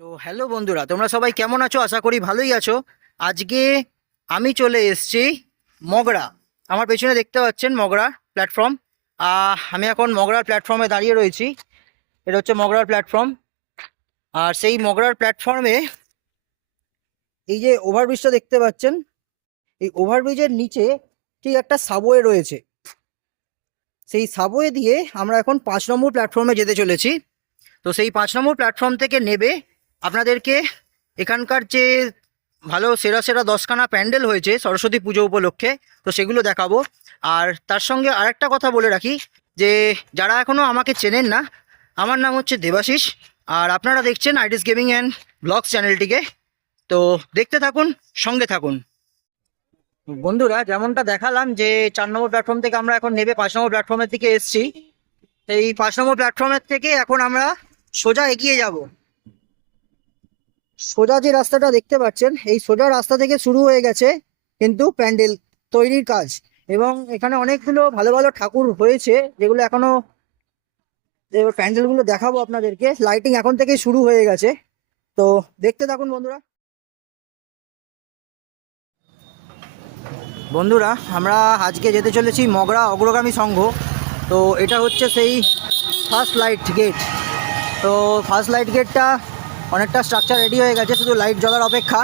তো হ্যালো বন্ধুরা, তোমরা সবাই কেমন আছো? আশা করি ভালোই আছো। আজকে আমি চলে এসেছি মগরা। আমার পেছনে দেখতে পাচ্ছেন মগরা প্ল্যাটফর্ম। আমি এখন মগরার প্ল্যাটফর্মে দাঁড়িয়ে রয়েছি। এটা হচ্ছে মগরার প্ল্যাটফর্ম। আর সেই মগরার প্ল্যাটফর্মে এই যে ওভারব্রিজটা দেখতে পাচ্ছেন, এই ওভারব্রিজের নিচে ঠিক একটা সাবওয়ে রয়েছে। সেই সাবওয়ে দিয়ে আমরা এখন 5 নম্বর প্ল্যাটফর্মে যেতে চলেছি। তো সেই 5 নম্বর প্ল্যাটফর্ম থেকে নেবে আপনাদেরকে এখানকার যে ভালো সেরা সেরা 10খানা প্যান্ডেল হয়েছে সরস্বতী পুজো উপলক্ষে, তো সেগুলো দেখাবো। আর তার সঙ্গে আরেকটা কথা বলে রাখি যে যারা এখনও আমাকে চেনেন না, আমার নাম হচ্ছে দেবাশিস। আর আপনারা দেখছেন আইডিস গেমিং অ্যান্ড ব্লগস চ্যানেলটিকে। তো দেখতে থাকুন, সঙ্গে থাকুন। বন্ধুরা, যেমনটা দেখালাম যে 4 নম্বর প্ল্যাটফর্ম থেকে আমরা এখন নেবে 5 নম্বর প্ল্যাটফর্মের দিকে এসেছি। এই 5 নম্বর প্ল্যাটফর্মের থেকে এখন আমরা সোজা এগিয়ে যাব। সোজা যে রাস্তাটা দেখতে পাচ্ছেন, এই সোজা রাস্তা থেকে শুরু হয়ে গেছে কিন্তু প্যান্ডেল তৈরির কাজ। এবং এখানে অনেকগুলো ভালো ভালো ঠাকুর হয়েছে, যেগুলো এখনো প্যান্ডেলগুলো দেখাবো আপনাদেরকে। লাইটিং এখন থেকে শুরু হয়ে গেছে, তো দেখতে থাকুন বন্ধুরা। বন্ধুরা, আমরা আজকে যেতে চলেছি মগরা অগ্রগামী সংঘ। তো এটা হচ্ছে সেই ফার্স্ট লাইট গেট। তো ফার্স্ট লাইট গেটটা অনেকটা স্ট্রাকচার রেডি হয়ে গেছে, শুধু লাইট জ্বলার অপেক্ষা।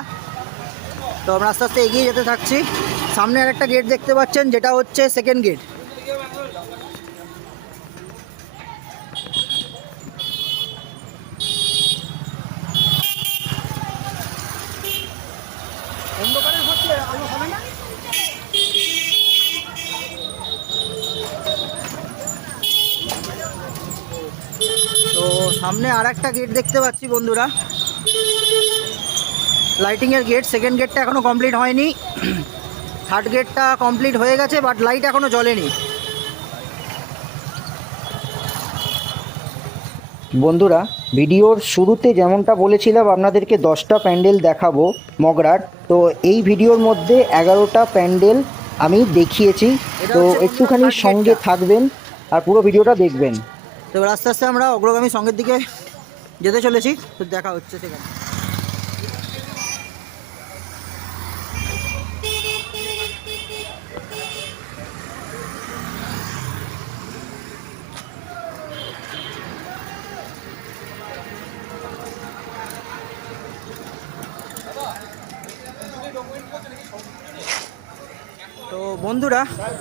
তো আমরা আস্তে আস্তে এগিয়ে যেতে থাকছি। সামনে আর একটা গেট দেখতে পাচ্ছেন, যেটা হচ্ছে সেকেন্ড গেট। তো সামনে আর একটা গেট দেখতে পাচ্ছি বন্ধুরা, লাইটিংয়ের গেট। সেকেন্ড গেটটা এখনো কমপ্লিট হয়নি, থার্ড গেটটা কমপ্লিট হয়ে গেছে, বাট লাইট এখনো জ্বলেনি। বন্ধুরা, ভিডিওর শুরুতে যেমনটা বলেছিলাম আপনাদেরকে 10টা প্যান্ডেল দেখাবো মগরার। তো এই ভিডিওর মধ্যে 11টা প্যান্ডেল আমি দেখিয়েছি। তো একটুখানি সঙ্গে থাকবেন আর পুরো ভিডিওটা দেখবেন। তো আস্তে আস্তে আমরা অগ্রগামী সঙ্গের দিকে যেতে চলেছি, তো দেখা হচ্ছে সেখানে। তো বন্ধুরা,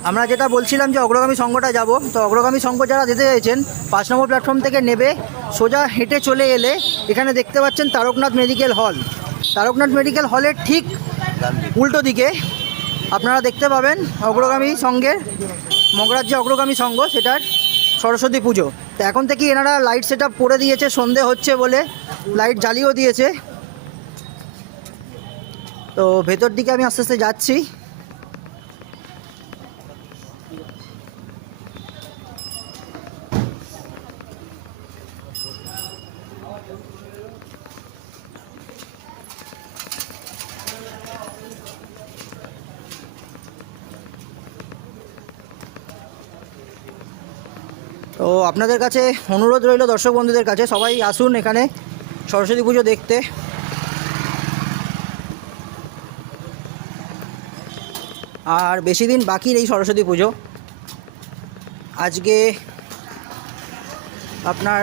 আমরা যেটা বলছিলাম যে অগ্রগামী সংঘটা যাব। তো অগ্রগামী সংঘ যারা যেতে চাইছেন, 5 নম্বর প্ল্যাটফর্ম থেকে নেবে সোজা হেঁটে চলে এলে এখানে দেখতে পাচ্ছেন Taraknath medical hall. Taraknath medical হলের ঠিক উল্টো দিকে আপনারা দেখতে পাবেন অগ্রগামী সংঘের, মগরার যে অগ্রগামী সংঘ সেটার সরস্বতী পুজো। তো এখন থেকেই এনারা লাইট সেট আপ করে দিয়েছে, সন্ধে হচ্ছে বলে লাইট জ্বালিয়েও দিয়েছে। তো ভেতর দিকে আমি আস্তে আস্তে যাচ্ছি। তো আপনাদের কাছে অনুরোধ রইল, দর্শক বন্ধুদের কাছে, সবাই আসুন এখানে সরস্বতী পুজো দেখতে। আর বেশি দিন বাকি নেই সরস্বতী পুজো। আজকে আপনার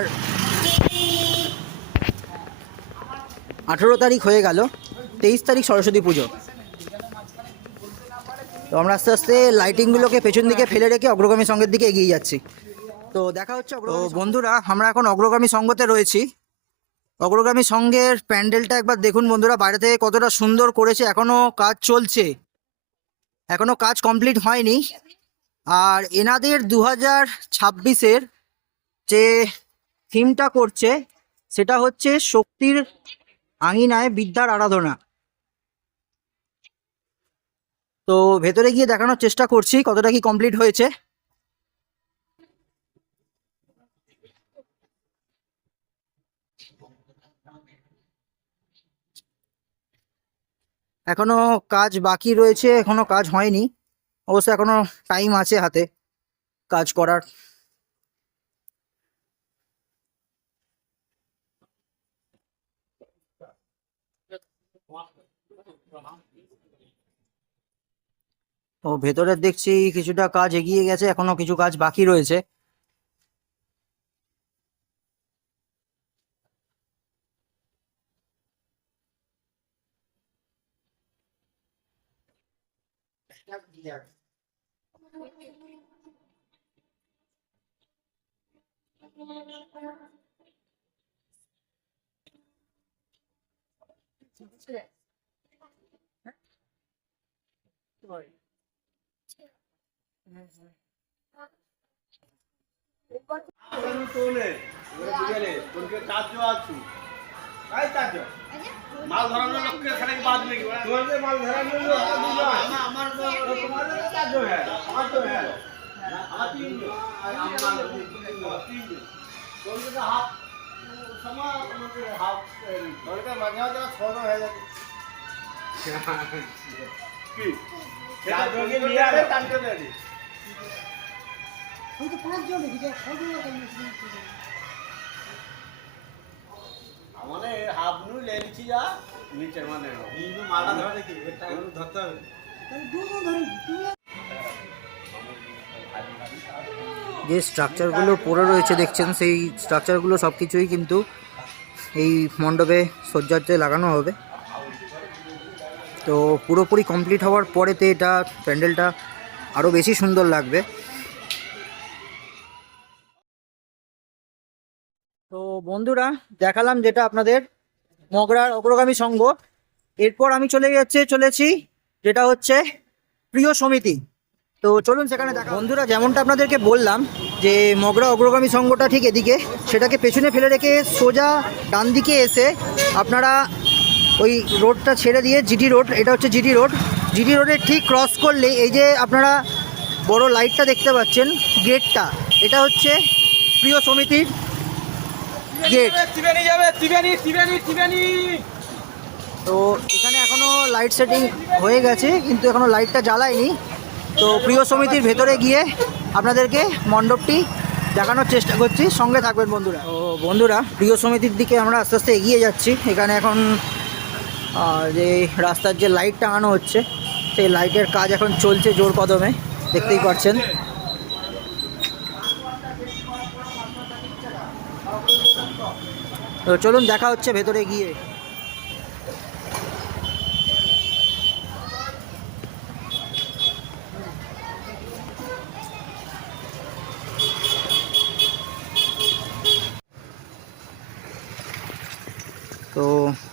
18 তারিখ হয়ে গেল, 23 তারিখ সরস্বতী পুজো। তো আমরা আস্তে আস্তে লাইটিংগুলোকে পেছন দিকে ফেলে রেখে অগ্রগামী সংঘের দিকে এগিয়ে যাচ্ছি। তো দেখা হচ্ছে। তো বন্ধুরা, আমরা এখন অগ্রগামী সংঘতে রয়েছি। অগ্রগামী সংঘের প্যান্ডেলটা একবার দেখুন বন্ধুরা, বাইরে থেকে কতটা সুন্দর করেছে। এখনও কাজ চলছে, এখনও কাজ কমপ্লিট হয়নি। আর এনাদের 2026-এর যে থিমটা করছে সেটা হচ্ছে শক্তির আঙিনায় বিদ্যার আরাধনা। তো ভেতরে গিয়ে দেখানোর চেষ্টা করছি কতটা কি কমপ্লিট হয়েছে। এখনো কাজ বাকি রয়েছে, এখনো কাজ হয়নি। অবশ্য এখনো টাইম আছে হাতে কাজ করার। তো ভেতরের দেখছি কিছুটা কাজ এগিয়ে গেছে, এখনো কিছু কাজ বাকি রয়েছে। মাল ধরানোর লোককে খালি বাদ নেই তোমাদের মাল ধরানোর আমার তোমাদের কাজ হয় আমার তো হ্যাঁ আমার তিন আমার তিন কোনটা হাফ সময় আমাদের হাফ ওটা মাঝে মাঝে ছোট হয়ে যাচ্ছে কি চার জনকে নিয়ে আরে টানতে দেয় ওই তো পাঁচ জন এদিকে ছোট আমাদের হাফ নু ले लीची जा नीचे माने नीचे माला धरा देखी এটা ধরতে হবে তাহলে দুটো ধরে যে স্ট্রাকচারগুলো পড়ে রয়েছে দেখছেন, সেই স্ট্রাকচারগুলো সব কিছুই কিন্তু এই মণ্ডপে সজ্জাতে লাগানো হবে। তো পুরোপুরি কমপ্লিট হওয়ার পরেতে এটা প্যান্ডেলটা আরও বেশি সুন্দর লাগবে। তো বন্ধুরা, দেখালাম যেটা আপনাদের মগরার অগ্রগামী সংঘ। এরপর আমি চলেছি যেটা হচ্ছে প্রিয় সমিতি। তো চলুন সেখানে দেখা। বন্ধুরা, যেমনটা আপনাদেরকে বললাম যে মগরা অগ্রগামী সংঘটা ঠিক এদিকে, সেটাকে পেছনে ফেলে রেখে সোজা ডান দিকে এসে আপনারা ওই রোডটা ছেড়ে দিয়ে জিডি রোড, এটা হচ্ছে জিডি রোডে ঠিক ক্রস করলে এই যে আপনারা বড় লাইটটা দেখতে পাচ্ছেন, গেটটা, এটা হচ্ছে প্রিয় সমিতির গেট। তো এখানে এখনো লাইট সেটিং হয়ে গেছে, কিন্তু এখনো লাইটটা জ্বালায়নি। তো প্রিয় সমিতির ভেতরে গিয়ে আপনাদেরকে মণ্ডপটি দেখানোর চেষ্টা করছি, সঙ্গে থাকবেন বন্ধুরা। তো বন্ধুরা, প্রিয় সমিতির দিকে আমরা আস্তে আস্তে এগিয়ে যাচ্ছি। এখানে এখন যে রাস্তার যে লাইট টাঙানো হচ্ছে, সেই লাইটের কাজ এখন চলছে জোর কদমে, দেখতেই পাচ্ছেন। তো চলুন দেখা হচ্ছে ভেতরে গিয়ে। তো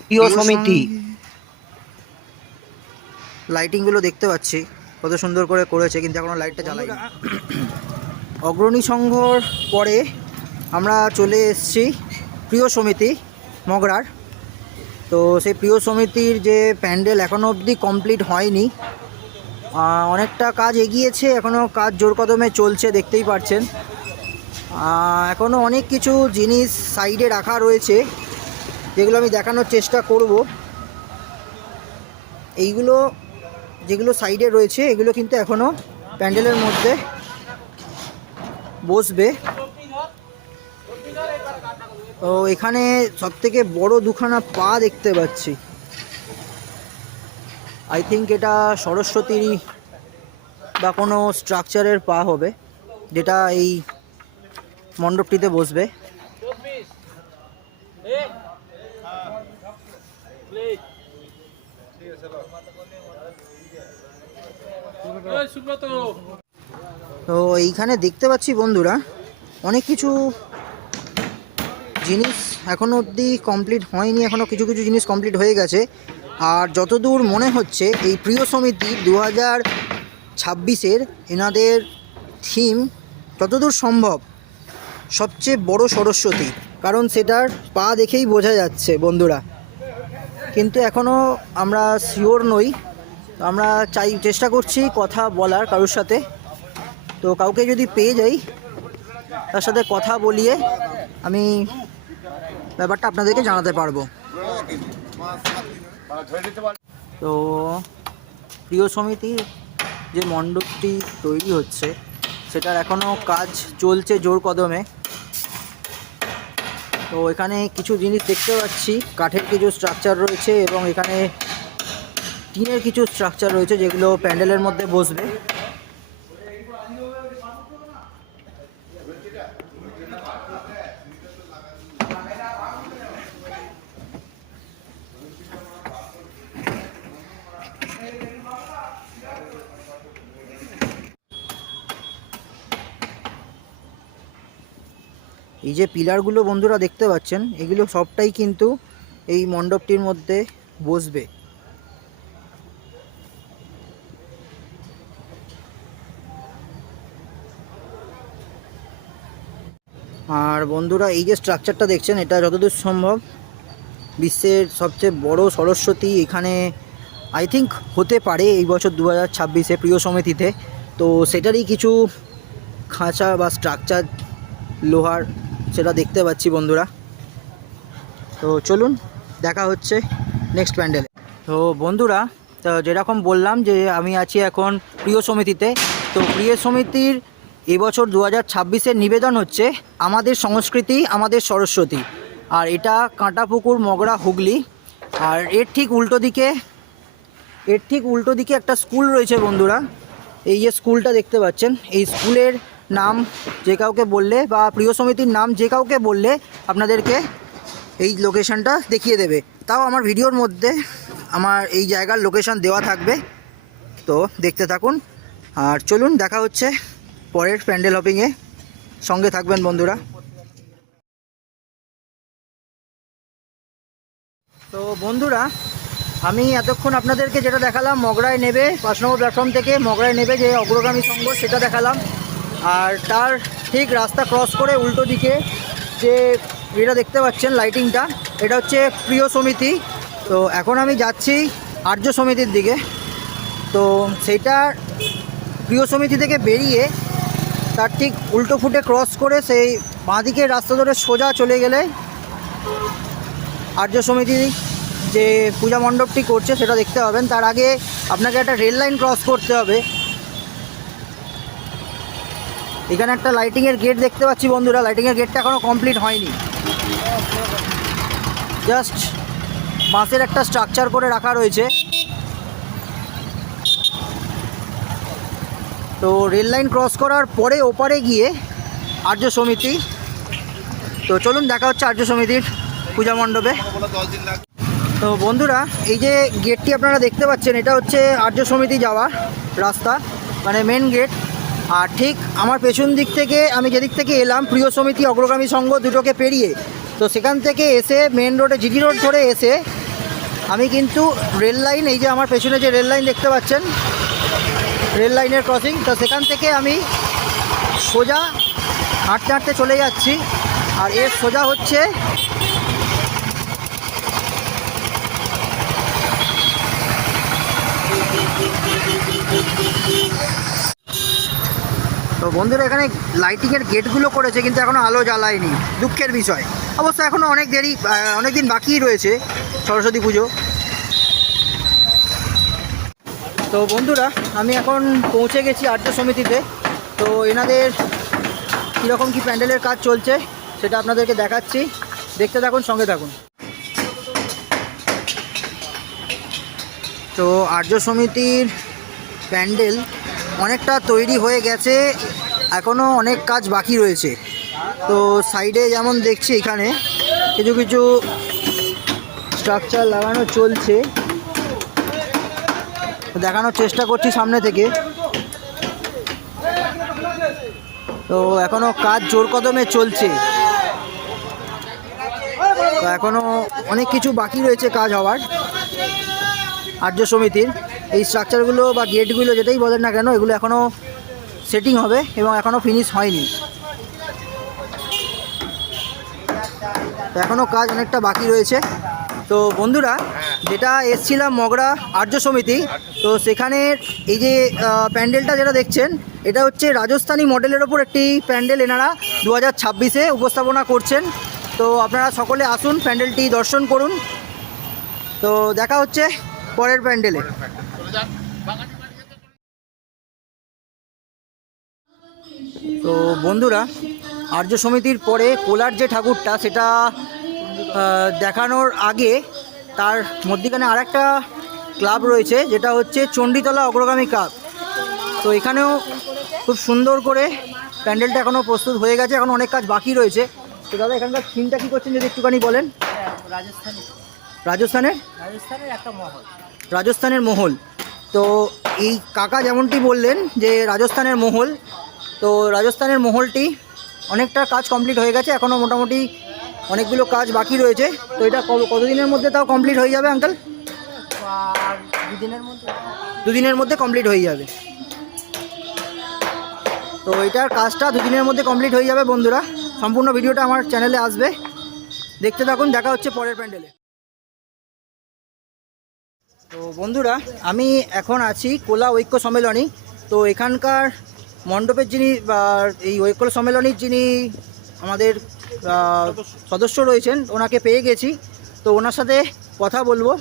প্রিয় সমিতি লাইটিংগুলো দেখতে পাচ্ছি কত সুন্দর করে করেছে, কিন্তু এখনো লাইটটা জ্বালাই। অগ্রণী সংঘর পরে আমরা চলে এসেছি প্রিয় সমিতি মগরার। তো সেই প্রিয় সমিতির যে প্যান্ডেল এখনও অবধি কমপ্লিট হয়নি, অনেকটা কাজ এগিয়েছে, এখনও কাজ জোর কদমে চলছে, দেখতেই পাচ্ছেন। এখনও অনেক কিছু জিনিস সাইডে রাখা রয়েছে, যেগুলো আমি দেখানোর চেষ্টা করব। এইগুলো যেগুলো সাইডে রয়েছে, এগুলো কিন্তু এখনও প্যান্ডেলের মধ্যে বসবে। তো এখানে সবথেকে বড় দুখানা পা দেখতে পাচ্ছি। আই থিঙ্ক এটা সরস্বতী বা কোনো স্ট্রাকচারের পা হবে, যেটা এই মণ্ডপটিতে বসবে। তো এইখানে দেখতে পাচ্ছি বন্ধুরা, অনেক কিছু জিনিস এখনও অবধি কমপ্লিট হয়নি, এখনও কিছু কিছু জিনিস কমপ্লিট হয়ে গেছে। আর যতদূর মনে হচ্ছে এই প্রিয় সমিতি 2026-এর এনাদের থিম যতদূর সম্ভব সবচেয়ে বড় সরস্বতী, কারণ সেটার পা দেখেই বোঝা যাচ্ছে বন্ধুরা। কিন্তু এখনও আমরা শিওর নই, আমরা চেষ্টা করছি কথা বলার কারোর সাথে। তো কাউকে যদি পেয়ে যাই, তার সাথে কথা বলিয়ে আমি ব্যাপারটা আপনাদেরকে জানাতে পারবো। তো প্রিয় সমিতির যে মণ্ডপটি তৈরি হচ্ছে, সেটার এখনও কাজ চলছে জোর কদমে। তো এখানে কিছু জিনিস দেখতে পাচ্ছি, কাঠের কিছু স্ট্রাকচার রয়েছে, এবং এখানে টিনের কিছু স্ট্রাকচার রয়েছে যেগুলো প্যান্ডেলের মধ্যে বসবে। এই যে পিলারগুলো বন্ধুরা দেখতে পাচ্ছেন, এগুলো সবটাই কিন্তু এই মণ্ডপটির মধ্যে বসবে। আর বন্ধুরা এই যে স্ট্রাকচারটা দেখছেন, এটা যতদূর সম্ভব বিশ্বের সবচেয়ে বড় সরস্বতী এখানে আই থিঙ্ক হতে পারে এই বছর 2026-এ প্রিয় সমিতিতে। তো সেটারই কিছু খাঁচা বা স্ট্রাকচার লোহার সেটা দেখতে পাচ্ছি বন্ধুরা। তো চলুন দেখা হচ্ছে নেক্সট প্যান্ডেলে। তো বন্ধুরা, তো যেরকম বললাম যে আমি আছি এখন প্রিয় সমিতিতে। তো প্রিয় সমিতির এবছর 2026-এর নিবেদন হচ্ছে আমাদের সংস্কৃতি আমাদের সরস্বতী। আর এটা কাঁটাপুকুর মগরা হুগলি। আর এর ঠিক উল্টো দিকে একটা স্কুল রয়েছে বন্ধুরা। এই যে স্কুলটা দেখতে পাচ্ছেন, এই স্কুলের নাম যে কাউকে বললে বা প্রিয় সমিতির নাম যে কাউকে বললে আপনাদেরকে এই লোকেশনটা দেখিয়ে দেবে। তাও আমার ভিডিওর মধ্যে আমার এই জায়গার লোকেশন দেওয়া থাকবে, তো দেখতে থাকুন। আর চলুন দেখা হচ্ছে পরের প্যান্ডেল হপিংয়ে, সঙ্গে থাকবেন বন্ধুরা। তো বন্ধুরা, আমি এতক্ষণ আপনাদেরকে যেটা দেখালাম মগরায় নেবে 5 নম্বর প্ল্যাটফর্ম থেকে মগরায় নেবে যে অগ্রগামী সংঘ, সেটা দেখালাম। আর তার ঠিক রাস্তা ক্রস করে উল্টো দিকে যে এটা দেখতে পাচ্ছেন লাইটিংটা, এটা হচ্ছে প্রিয় সমিতি। তো এখন আমি যাচ্ছি আর্য সমিতির দিকে। তো সেইটা প্রিয় সমিতি থেকে বেরিয়ে তার ঠিক উল্টো ফুটে ক্রস করে সেই বাঁদিকে রাস্তা ধরে সোজা চলে গেলে আর্য সমিতি যে পূজা মণ্ডপটি করছে সেটা দেখতে পাবেন। তার আগে আপনাকে একটা রেল লাইন ক্রস করতে হবে। এখানে একটা লাইটিংয়ের গেট দেখতে পাচ্ছি বন্ধুরা। লাইটিংয়ের গেটটা এখনও কমপ্লিট হয়নি, জাস্ট বাঁশের একটা স্ট্রাকচার করে রাখা রয়েছে। তো রেল লাইন ক্রস করার পরে ওপারে গিয়ে আর্য সমিতি। তো চলুন দেখা হচ্ছে আর্য সমিতির পূজা মণ্ডপে। তো বন্ধুরা, এই যে গেটটি আপনারা দেখতে পাচ্ছেন, এটা হচ্ছে আর্য সমিতি যাওয়ার রাস্তা, মানে মেন গেট। আর ঠিক আমার পেছন দিক থেকে আমি যেদিক থেকে এলাম প্রিয় সমিতি অগ্রগামী সংঘ দুটোকে পেরিয়ে, তো সেখান থেকে এসে মেন রোডে জিটি রোড ধরে এসে আমি কিন্তু রেল লাইন, এই যে আমার পেছনে যে রেল লাইন দেখতে পাচ্ছেন, রেল লাইনের ক্রসিং, তো সেখান থেকে আমি সোজা হাঁটতে হাঁটতে চলে যাচ্ছি। আর এর সোজা হচ্ছে তো বন্ধুরা, এখানে লাইটিংয়ের গেটগুলো করেছে কিন্তু এখনও আলো জ্বালায়নি, দুঃখের বিষয়। অবশ্য এখনও অনেক দেরি, অনেক দিন বাকিই রয়েছে সরস্বতী পুজো। তো বন্ধুরা, আমি এখন পৌঁছে গেছি আর্য সমিতিতে। তো এনাদের কীরকম কী প্যান্ডেলের কাজ চলছে সেটা আপনাদেরকে দেখাচ্ছি, দেখতে থাকুন, সঙ্গে থাকুন। তো আর্য সমিতির প্যান্ডেল অনেকটা তৈরি হয়ে গেছে, এখনও অনেক কাজ বাকি রয়েছে। তো সাইডে যেমন দেখছি এখানে কিছু কিছু স্ট্রাকচার লাগানো চলছে, দেখানোর চেষ্টা করছি সামনে থেকে। তো এখনও কাজ জোর কদমে চলছে, তো এখনও অনেক কিছু বাকি রয়েছে কাজ হওয়ার। আর্য সমিতির এই স্ট্রাকচারগুলো বা গেটগুলো যেটাই বলেন না কেন, এগুলো এখনও সেটিং হবে এবং এখনও ফিনিশ হয়নি, তো এখনও কাজ অনেকটা বাকি রয়েছে। তো বন্ধুরা, যেটা এসছিলাম মগরা আর্য সমিতি, তো সেখানে এই যে প্যান্ডেলটা যেটা দেখছেন, এটা হচ্ছে রাজস্থানী মডেলের ওপর একটি প্যান্ডেল এনারা 2026-এ উপস্থাপনা করছেন। তো আপনারা সকলে আসুন, প্যান্ডেলটি দর্শন করুন। তো দেখা হচ্ছে পরের প্যান্ডেলে। তো বন্ধুরা, আর্য সমিতির পরে কোলার যে ঠাকুরটা সেটা দেখানোর আগে তার মধ্যিখানে আরেকটা ক্লাব রয়েছে, যেটা হচ্ছে চণ্ডীতলা অগ্রগামী ক্লাব। তো এখানেও খুব সুন্দর করে প্যান্ডেলটা এখনও প্রস্তুত হয়ে গেছে, এখন অনেক কাজ বাকি রয়েছে। তো দাদা এখানকার থিমটা কী করছেন যদি একটুখানি বলেন। রাজস্থানের একটা মহল। রাজস্থানের মহল। তো এই কাকা যেমনটি বললেন যে রাজস্থানের মহল, তো রাজস্থানের মহলটি অনেকটা কাজ কমপ্লিট হয়ে গেছে, এখনও মোটামুটি অনেকগুলো কাজ বাকি রয়েছে। তো এটা কতদিনের মধ্যে তাও কমপ্লিট হয়ে যাবে আঙ্কেল? আর দুদিনের মধ্যে কমপ্লিট হয়ে যাবে। তো এটার কাজটা দুদিনের মধ্যে কমপ্লিট হয়ে যাবে বন্ধুরা। সম্পূর্ণ ভিডিওটা আমার চ্যানেলে আসবে, দেখতে থাকুন। দেখা হচ্ছে পরের প্যান্ডেলে। তো বন্ধুরা আমি এখন আছি কোলা ঐক্য সম্মেলনী। তো এখানকার মণ্ডপের যিনি এই ঐক্য সম্মেলনীর যিনি আমাদের সদস্য রয়েছেন ওনাকে পেয়ে গেছি, তো ওনার সাথে কথা বলবো।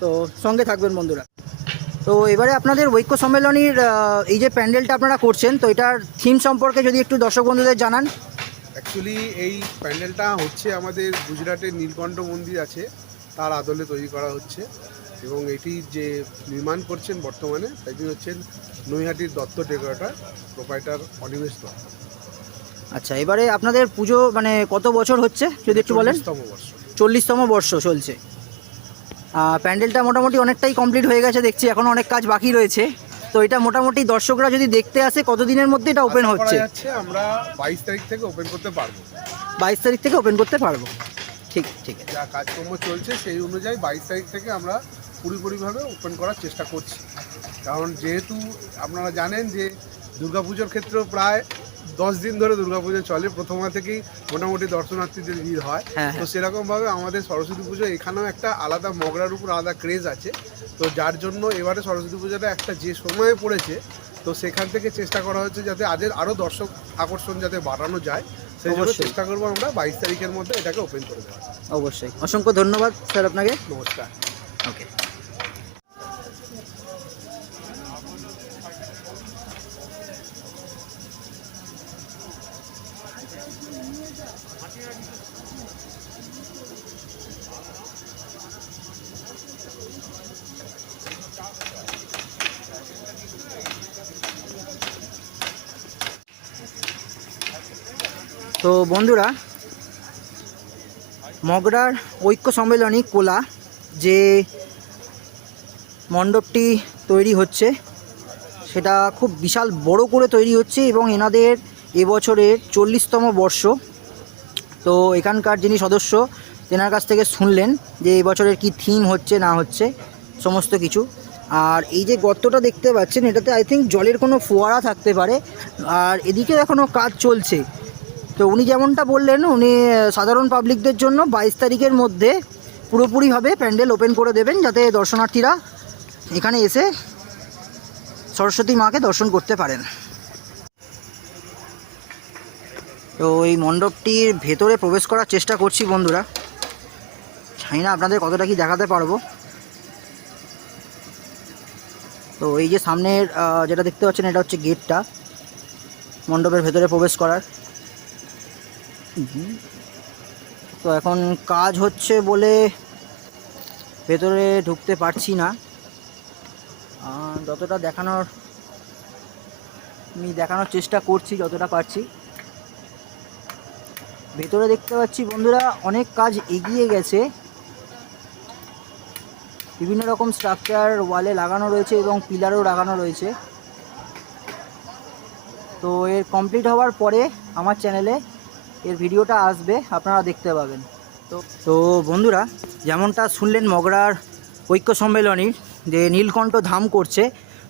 তো সঙ্গে থাকবেন বন্ধুরা। তো এবারে আপনাদের ঐক্য সম্মেলনীর এই যে প্যান্ডেলটা আপনারা করছেন, তো এটার থিম সম্পর্কে যদি একটু দর্শক বন্ধুদের জানান। অ্যাকচুয়ালি এই প্যান্ডেলটা হচ্ছে আমাদের গুজরাটের নীলকণ্ঠ মন্দির আছে তার আদলে তৈরি করা হচ্ছে, এবং এটি যে নির্মাণ করছেন বর্তমানে তিনি হচ্ছেন নৈহাটির দত্ত ডেকোরেটর প্রোপাইটার অনিমেষ দত্ত। আচ্ছা, এবারে আপনাদের পুজো মানে কত বছর হচ্ছে যদি একটু বলেন। 40তম বর্ষ। 40তম বর্ষ চলছে। প্যান্ডেলটা মোটামুটি অনেকটাই কমপ্লিট হয়ে গেছে দেখছি, এখনও অনেক কাজ বাকি রয়েছে। তো এটা মোটামুটি দর্শকরা যদি দেখতে আসে কতদিনের মধ্যে এটা ওপেন হচ্ছে? আমরা 22 তারিখ থেকে ওপেন করতে পারবো। 22 তারিখ থেকে ওপেন করতে পারবো। ঠিক ঠিক আছে। যা কাজকর্ম চলছে সেই অনুযায়ী 22 তারিখ থেকে আমরা পুরোপুরিভাবে ওপেন করার চেষ্টা করছি। কারণ যেহেতু আপনারা জানেন যে দুর্গাপুজোর ক্ষেত্রেও প্রায় 10 দিন ধরে দুর্গাপুজো চলে, প্রথমা থেকেই মোটামুটি দর্শনার্থীদের ভিড় হয়। তো সেরকমভাবে আমাদের সরস্বতী পুজো এখানেও একটা আলাদা মগরার উপর আলাদা ক্রেজ আছে। তো যার জন্য এবারে সরস্বতী পুজোটা একটা যে সময়ে পড়েছে, তো সেখান থেকে চেষ্টা করা হচ্ছে যাতে আরও দর্শক আকর্ষণ যাতে বাড়ানো যায়, সেই জন্য চেষ্টা করবো আমরা 22 তারিখের মধ্যে এটাকে ওপেন করে দেওয়া। অবশ্যই, অসংখ্য ধন্যবাদ স্যার আপনাকে। নমস্কার। ওকে। তো বন্ধুরা মগরার ঐক্য সম্মেলনী কোলা যে মণ্ডপটি তৈরি হচ্ছে সেটা খুব বিশাল বড় করে তৈরি হচ্ছে, এবং এনাদের এবছরের 40তম বর্ষ। তো এখানকার যিনি সদস্য তেনার কাছ থেকে শুনলেন যে এবছরের কি থিম হচ্ছে না হচ্ছে সমস্ত কিছু। আর এই যে গর্তটা দেখতে পাচ্ছেন এটাতে আই থিঙ্ক জলের কোনো ফোয়ারা থাকতে পারে, আর এদিকেও এখনও কাজ চলছে। তো উনি যেমনটা বললেন উনি সাধারণ পাবলিকদের জন্য 22 তারিখের মধ্যে পুরোপুরিভাবে প্যান্ডেল ওপেন করে দেবেন, যাতে দর্শনার্থীরা এখানে এসে সরস্বতী মাকে দর্শন করতে পারেন। তো এই মণ্ডপটির ভেতরে প্রবেশ করার চেষ্টা করছি বন্ধুরা, জানি না আপনাদের কতটা কি দেখাতে পারবো। তো এই যে সামনের যেটা দেখতে পাচ্ছেন এটা হচ্ছে গেটটা মণ্ডপের ভেতরে প্রবেশ করার। তো এখন কাজ হচ্ছে বলে ভেতরে ঢুকতে পারছি না, যতটা দেখানোর চেষ্টা করছি যতটা পারছি। ভেতরে দেখতে পাচ্ছি বন্ধুরা অনেক কাজ এগিয়ে গেছে, বিভিন্ন রকম স্ট্রাকচার ওয়ালে লাগানো রয়েছে এবং পিলারও লাগানো রয়েছে। তো এর কমপ্লিট হওয়ার পরে আমার চ্যানেলে এর ভিডিওটা আসবে, আপনারা দেখতে পাবেন। তো বন্ধুরা যেমনটা শুনলেন মগরার ঐক্য সম্মেলনীর যে নীলকণ্ঠ ধাম করছে,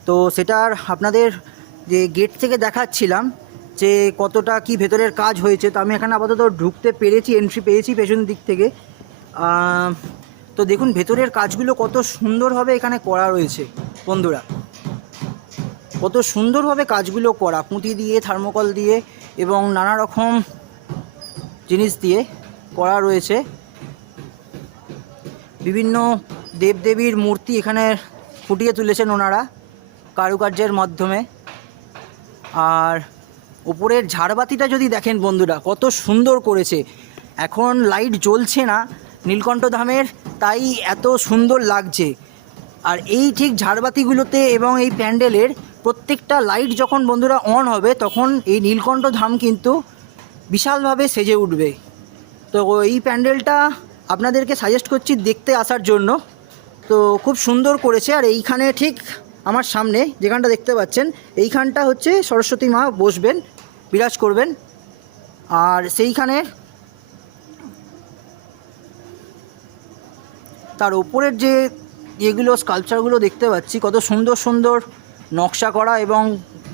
তো সেটার আপনাদের যে গেট থেকে দেখাচ্ছিলাম যে কতটা কি ভেতরের কাজ হয়েছে। তো আমি এখানে আপাতত ঢুকতে পেরেছি, এন্ট্রি পেয়েছি পেছন দিক থেকে। তো দেখুন ভেতরের কাজগুলো কত সুন্দরভাবে এখানে করা রয়েছে বন্ধুরা, কত সুন্দরভাবে কাজগুলো করা, পুঁতি দিয়ে থার্মোকল দিয়ে এবং নানা রকম জিনিস দিয়ে করা রয়েছে। বিভিন্ন দেবদেবীর মূর্তি এখানে ফুটিয়ে তুলেছেন ওনারা কারুকার্যের মাধ্যমে। আর উপরের ঝাড়বাতিটা যদি দেখেন বন্ধুরা কত সুন্দর করেছে, এখন লাইট জ্বলছে না নীলকণ্ঠ ধামের, তাই এত সুন্দর লাগছে। আর এই ঠিক ঝাড়বাতিগুলোতে এবং এই প্যান্ডেলের প্রত্যেকটা লাইট যখন বন্ধুরা অন হবে তখন এই নীলকণ্ঠ ধাম কিন্তু বিশালভাবে সেজে উঠবে। তো এই প্যান্ডেলটা আপনাদেরকে সাজেস্ট করছি দেখতে আসার জন্য। তো খুব সুন্দর করেছে। আর এইখানে ঠিক আমার সামনে যেখানটা দেখতে পাচ্ছেন এইখানটা হচ্ছে সরস্বতী মা বসবেন, বিরাজ করবেন। আর সেইখানে তার ওপরের যে যেগুলো স্কাল্পচারগুলো দেখতে পাচ্ছি কত সুন্দর সুন্দর নকশা করা এবং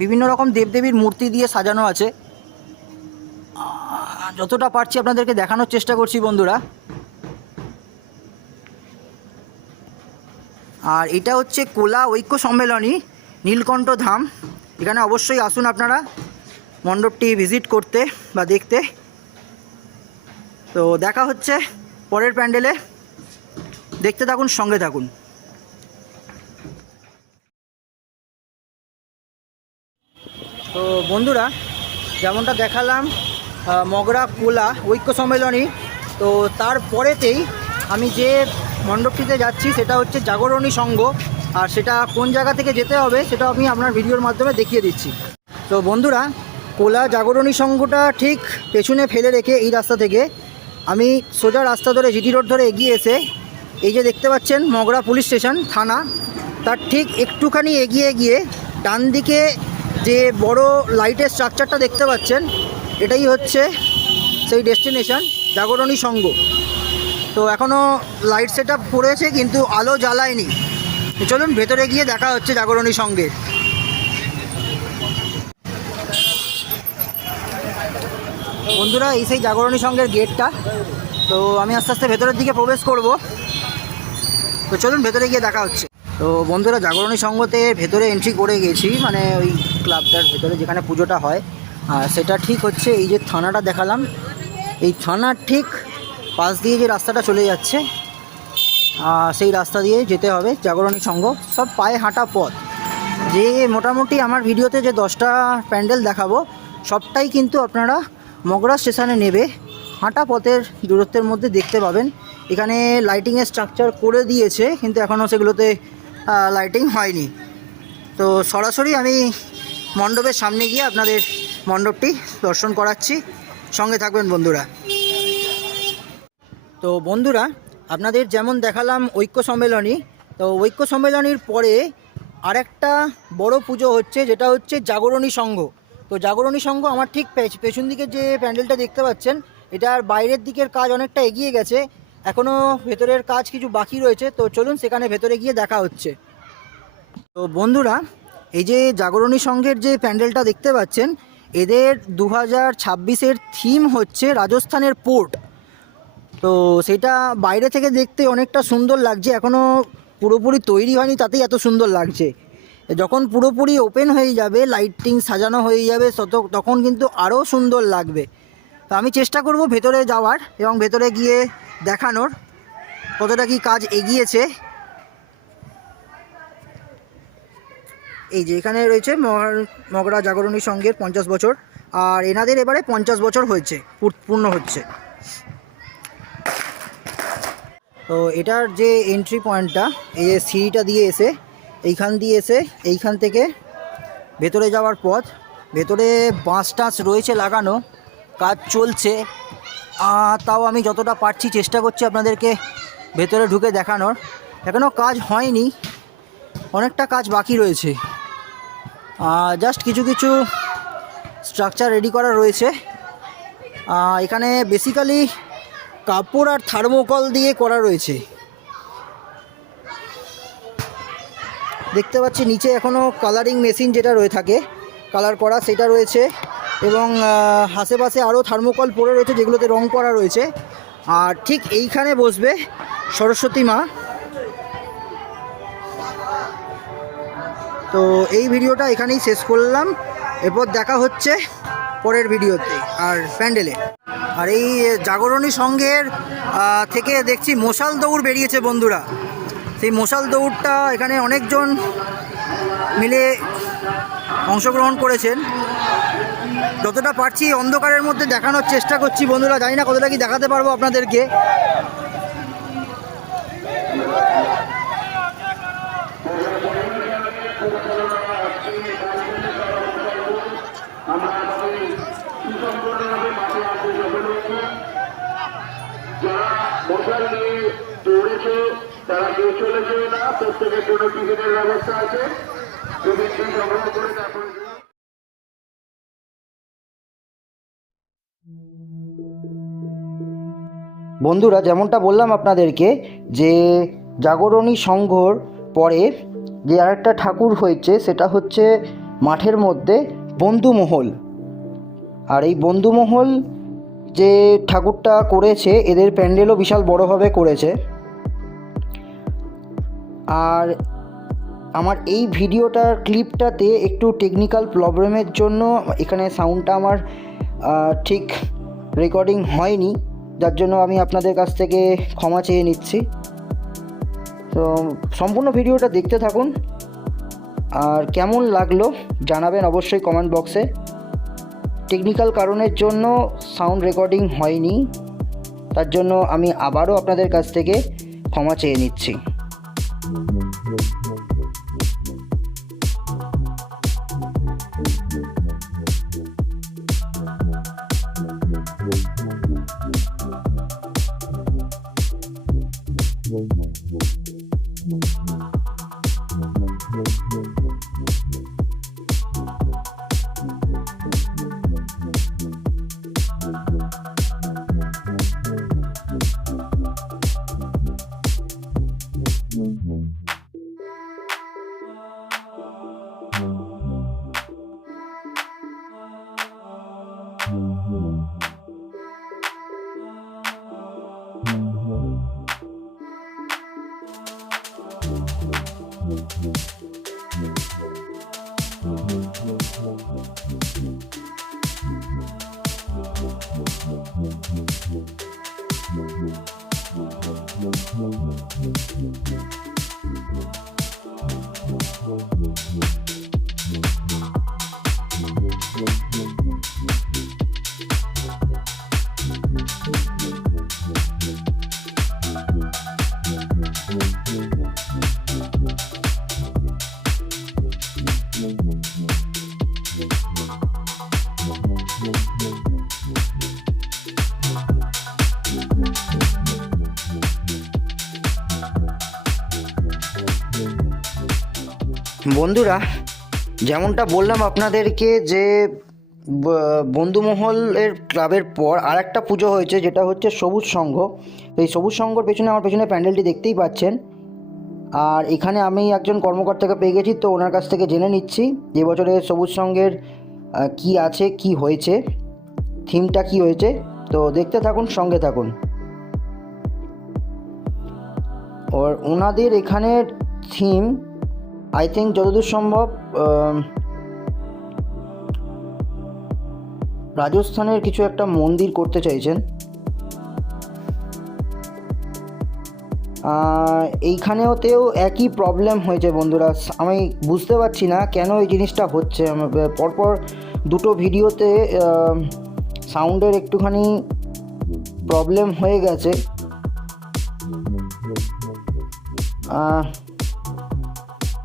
বিভিন্ন রকম দেবদেবীর মূর্তি দিয়ে সাজানো আছে। যতটা পারছি আপনাদেরকে দেখানোর চেষ্টা করছি বন্ধুরা। আর এটা হচ্ছে কোলা ঐক্য সম্মেলনী নীলকণ্ঠ ধাম। এখানে অবশ্যই আসুন আপনারা মণ্ডপটি ভিজিট করতে বা দেখতে। তো দেখা হচ্ছে পরের প্যান্ডেলে, দেখতে থাকুন, সঙ্গে থাকুন। তো বন্ধুরা যেমনটা দেখালাম মগরা কোলা ঐক্য সম্মেলনী, তো তারপরেতেই আমি যে মণ্ডপটিতে যাচ্ছি সেটা হচ্ছে জাগরণী সংঘ। আর সেটা কোন জায়গা থেকে যেতে হবে সেটা আমি আপনার ভিডিওর মাধ্যমে দেখিয়ে দিচ্ছি। তো বন্ধুরা কোলা জাগরণী সংঘটা ঠিক পেছনে ফেলে রেখে এই রাস্তা থেকে আমি সোজা রাস্তা ধরে জিটি রোড ধরে এগিয়ে এসে এই যে দেখতে পাচ্ছেন মগরা পুলিশ স্টেশন থানা, তার ঠিক একটুখানি এগিয়ে গিয়ে ডান দিকে যে বড় লাইটের স্ট্রাকচারটা দেখতে পাচ্ছেন এটাই হচ্ছে সেই ডেস্টিনেশন জাগরণী সংঘ। তো এখনও লাইট সেট আপ করেছে কিন্তু আলো জ্বালায়নি। চলুন ভেতরে গিয়ে দেখা হচ্ছে জাগরণী সংঘের। বন্ধুরা এই সেই জাগরণী সংঘের গেটটা। তো আমি আস্তে আস্তে ভেতরের দিকে প্রবেশ করব। তো চলুন ভেতরে গিয়ে দেখা হচ্ছে। তো বন্ধুরা জাগরণী সংঘতে ভেতরে এন্ট্রি করে গেছি, মানে ওই ক্লাবটার ভেতরে যেখানে পুজোটা হয়। আর সেটা ঠিক হচ্ছে এই যে থানাটা দেখালাম, এই থানার ঠিক পাশ দিয়ে যে রাস্তাটা চলে যাচ্ছে সেই রাস্তা দিয়ে যেতে হবে জাগরণী সংঘ। সব পায়ে হাঁটা পথ। যে মোটামুটি আমার ভিডিওতে যে 10টা প্যান্ডেল দেখাবো সবটাই কিন্তু আপনারা মগরা স্টেশনে নেবে হাঁটা পথের দূরত্বের মধ্যে দেখতে পাবেন। এখানে লাইটিংয়ের স্ট্রাকচার করে দিয়েছে কিন্তু এখনও সেগুলোতে লাইটিং হয়নি। তো সরাসরি আমি মণ্ডপের সামনে গিয়ে আপনাদের মণ্ডপটি দর্শন করাচ্ছি, সঙ্গে থাকবেন বন্ধুরা। তো বন্ধুরা আপনাদের যেমন দেখালাম ঐক্য সম্মেলনী, তো ঐক্য সম্মেলনীর পরে আরেকটা বড় পুজো হচ্ছে যেটা হচ্ছে জাগরণী সংঘ। তো জাগরণী সংঘ আমার ঠিক পেছন দিকে যে প্যান্ডেলটা দেখতে পাচ্ছেন এটার বাইরের দিকের কাজ অনেকটা এগিয়ে গেছে, এখনও ভেতরের কাজ কিছু বাকি রয়েছে। তো চলুন সেখানে ভেতরে গিয়ে দেখা হচ্ছে। তো বন্ধুরা এই যে জাগরণী সংঘের যে প্যান্ডেলটা দেখতে পাচ্ছেন এদের 2026-এর থিম হচ্ছে রাজস্থানের পোর্ট। তো সেটা বাইরে থেকে দেখতে অনেকটা সুন্দর লাগছে, এখনও পুরোপুরি তৈরি হয়নি তাতেই এত সুন্দর লাগছে। যখন পুরোপুরি ওপেন হয়ে যাবে, লাইটিং সাজানো হয়ে যাবে, তখন কিন্তু আরও সুন্দর লাগবে। তো আমি চেষ্টা করব ভেতরে যাওয়ার এবং ভেতরে গিয়ে দেখানোর কতটা কি কাজ এগিয়েছে। এই যে এখানে রয়েছে মগরা জাগরণী সংঘের 50 বছর, আর এনাদের এবারে 50 বছর হয়েছে, পূর্ণ হচ্ছে। তো এটার যে এন্ট্রি পয়েন্টটা, এই যে সিঁড়িটা দিয়ে এসে এইখান থেকে ভেতরে যাওয়ার পথ, ভেতরে বাঁশ টাঁশ রয়েছে লাগানো, কাজ চলছে। তাও আমি যতটা পারছি চেষ্টা করছি আপনাদেরকে ভেতরে ঢুকে দেখানোর। এখনও কাজ হয়নি, অনেকটা কাজ বাকি রয়েছে। জাস্ট কিছু কিছু স্ট্রাকচার রেডি করা রয়েছে। এখানে বেসিক্যালি কাপড় আর থার্মোকল দিয়ে করা রয়েছে। দেখতে পাচ্ছি নিচে এখনও কালারিং মেশিন যেটা রয়ে থাকে কালার করা সেটা রয়েছে, এবং আশেপাশে আরও থার্মোকল পড়ে রয়েছে যেগুলোতে রং করা রয়েছে। আর ঠিক এইখানে বসবে সরস্বতী মা। তো এই ভিডিওটা এখানেই শেষ করলাম, এরপর দেখা হচ্ছে পরের ভিডিওতে আর প্যান্ডেলে। আর এই জাগরণী সংঘের থেকে দেখছি মশাল দৌড় বেরিয়েছে বন্ধুরা। সেই মশাল দৌড়টা এখানে অনেকজন মিলে অংশগ্রহণ করেছেন। যতটা পারছি অন্ধকারের মধ্যে দেখানোর চেষ্টা করছি বন্ধুরা, জানি না কতটা কি দেখাতে পারবো আপনাদেরকে। চলে যেও না, প্রত্যেকের জন্য টিকিটের ব্যবস্থা আছে, টিকিটটি সংগ্রহ করে তারপরে বন্ধুরা, যেমনটা বললাম আপনাদেরকে যে জাগরণী সংঘর পরে যে আরেকটা ঠাকুর হয়েছে সেটা হচ্ছে মাঠের মধ্যে বন্ধুমহল। আর এই বন্ধুমহল যে ঠাকুরটা করেছে এদের প্যান্ডেলও বিশাল বড়োভাবে করেছে। আর আমার এই ভিডিওটার ক্লিপটাতে একটু টেকনিক্যাল প্রবলেমের জন্য এখানে সাউন্ডটা আমার ঠিক রেকর্ডিং হয়নি, যার জন্য আমি আপনাদের কাছ থেকে ক্ষমা চেয়ে নিচ্ছি। তো সম্পূর্ণ ভিডিওটা দেখতে থাকুন, আর কেমন লাগলো জানাবেন অবশ্যই কমেন্ট বক্সে। টেকনিক্যাল কারণের জন্য সাউন্ড রেকর্ডিং হয়নি, তার জন্য আমি আবারও আপনাদের কাছ থেকে ক্ষমা চেয়ে নিচ্ছি। বন্ধুরা, যেমনটা বললাম আপনাদেরকে যে বন্ধুমহলের ক্লাবের পর আর একটা পুজো হয়েছে, যেটা হচ্ছে সবুজ সংঘ। এই সবুজ সংঘর পেছনে আমার পেছনে প্যান্ডেলটি দেখতেই পাচ্ছেন। আর এখানে আমি একজন কর্মকর্তাকে পেয়ে গেছি, তো ওনার কাছ থেকে জেনে নিচ্ছি এবছরে সবুজ সংঘের কি আছে, কি হয়েছে, থিমটা কি হয়েছে। তো দেখতে থাকুন, সঙ্গে থাকুন। আর ওনাদের এখানের থিম আই থিঙ্ক যতদূর সম্ভব রাজস্থানের কিছু একটা মন্দির করতে চাইছেন। এইখানেওতেও একই প্রবলেম হয়েছে বন্ধুরা। আমি বুঝতে পারছি না কেন এই জিনিসটা হচ্ছে। পরপর দুটো ভিডিওতে সাউন্ডের একটুখানি প্রবলেম হয়ে গেছে।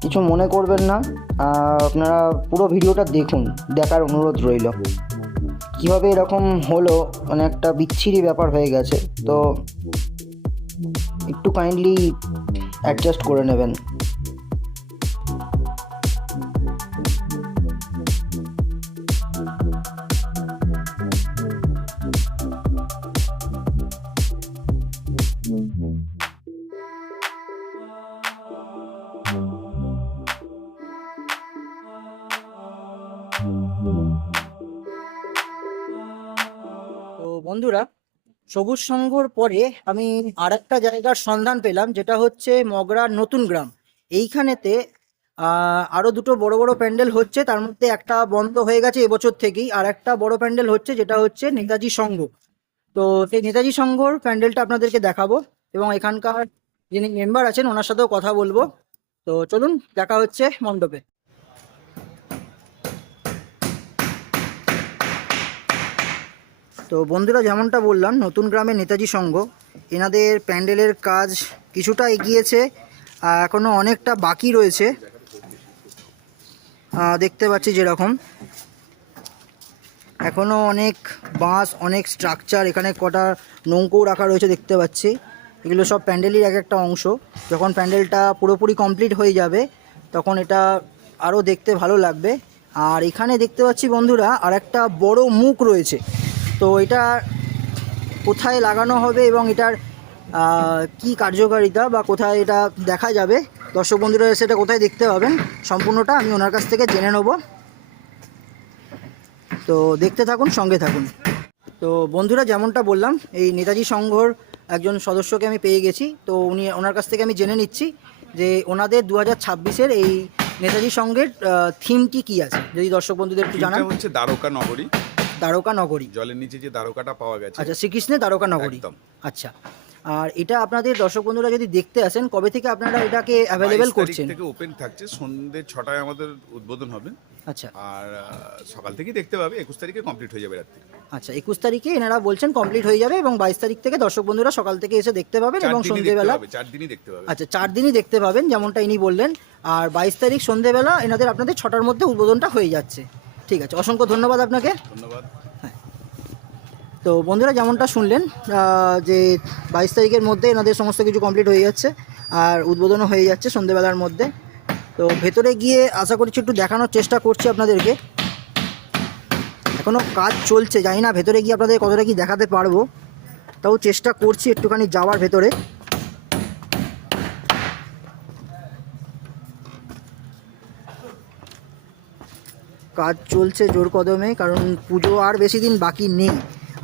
কিছু মনে করবেন না, আপনারা পুরো ভিডিওটা দেখুন, দেখার অনুরোধ রইল। কীভাবে এরকম হলো, মানে একটা বিচ্ছিরি ব্যাপার হয়ে গেছে, তো একটু কাইন্ডলি অ্যাডজাস্ট করে নেবেন। তো বন্ধুরা, সবুজ সংঘর পরে আমি আর একটা জায়গার সন্ধান পেলাম, যেটা হচ্ছে মগরার নতুন গ্রাম। এইখানেতে আরো দুটো বড় বড় প্যান্ডেল হচ্ছে, তার মধ্যে একটা বন্ধ হয়ে গেছে এবছর থেকেই, আর একটা বড় প্যান্ডেল হচ্ছে যেটা হচ্ছে নেতাজি সংঘ। তো সেই নেতাজি সংঘর প্যান্ডেলটা আপনাদেরকে দেখাবো এবং এখানকার যিনি মেম্বার আছেন ওনার সাথেও কথা বলবো। তো চলুন, দেখা হচ্ছে মণ্ডপে। তো বন্ধুরা, যেমনটা বললাম, নতুন গ্রামের নেতাজি সংঘ, এনাদের প্যান্ডেলের কাজ কিছুটা এগিয়েছে, এখনও অনেকটা বাকি রয়েছে। দেখতে পাচ্ছি যেরকম এখনও অনেক বাঁশ, অনেক স্ট্রাকচার, এখানে কটা নৌকো রাখা রয়েছে দেখতে পাচ্ছি। এগুলো সব প্যান্ডেলের এক একটা অংশ। যখন প্যান্ডেলটা পুরোপুরি কমপ্লিট হয়ে যাবে তখন এটা আরও দেখতে ভালো লাগবে। আর এখানে দেখতে পাচ্ছি বন্ধুরা আর একটা বড় মুখ রয়েছে। তো এটা কোথায় লাগানো হবে এবং এটার কি কার্যকারিতা বা কোথায় এটা দেখা যাবে, দর্শক বন্ধুরা সেটা কোথায় দেখতে পাবেন সম্পূর্ণটা আমি ওনার কাছ থেকে জেনে নেব। তো দেখতে থাকুন, সঙ্গে থাকুন। তো বন্ধুরা যেমনটা বললাম, এই নেতাজি সংঘর একজন সদস্যকে আমি পেয়ে গেছি। তো ওনার কাছ থেকে আমি জেনে নিচ্ছি যে ওনাদের 2026-এর এই নেতাজি সংঘের থিমটি কি আছে, যদি দর্শক বন্ধুদের একটু জানান। এটা হচ্ছে দ্বারকা নগরী। দ্বারকা নগরী, জলের নিচে যে দ্বারকাটা পাওয়া গেছে। আচ্ছা, শ্রীকৃষ্ণের দ্বারকা নগরী। একদম। আচ্ছা, আর এটা আপনাদের দর্শক বন্ধুরা যদি দেখতে আসেন, কবে থেকে আপনারা এটাকে অ্যাভেলেবেল 22 তারিখ করছেন? থেকে ওপেন থাকছে, সন্ধ্যে 6টায় আমাদের উদ্বোধন হবে। আচ্ছা আর সকাল থেকেই দেখতে পাবে, 21 তারিখে কমপ্লিট হয়ে যাবে রাত্রি। আচ্ছা, 21 তারিখে এনারা বলছেন কমপ্লিট হয়ে যাবে এবং 22 তারিখ থেকে দর্শক বন্ধুরা সকাল থেকে এসে দেখতে পাবেন এবং সন্ধ্যেবেলা 4 দিনই দেখতে পাবে। আচ্ছা 4 দিনই দেখতে পাবেন যেমনটা ইনি বললেন। আর 22 তারিখ সন্ধ্যেবেলা এনাদের আপনাদের 6টার মধ্যে উদ্বোধনটা হয়ে যাচ্ছে। ঠিক আছে, অসংখ্য ধন্যবাদ আপনাকে। ধন্যবাদ। তো বন্ধুরা যেমনটা শুনলেন যে 22 তারিখের মধ্যে এনাদের সমস্ত কিছু কমপ্লিট হয়ে যাচ্ছে আর উদ্বোধনও হয়ে যাচ্ছে সন্ধ্যেবেলার মধ্যে। তো ভেতরে গিয়ে আশা করছি একটু দেখানোর চেষ্টা করছি আপনাদেরকে। এখনও কাজ চলছে, জানি না ভেতরে গিয়ে আপনাদের কতটা কি দেখাতে পারবো, তাও চেষ্টা করছি একটুখানি যাওয়ার ভেতরে। কাজ চলছে জোর কদমে, কারণ পুজো আর বেশি দিন বাকি নেই।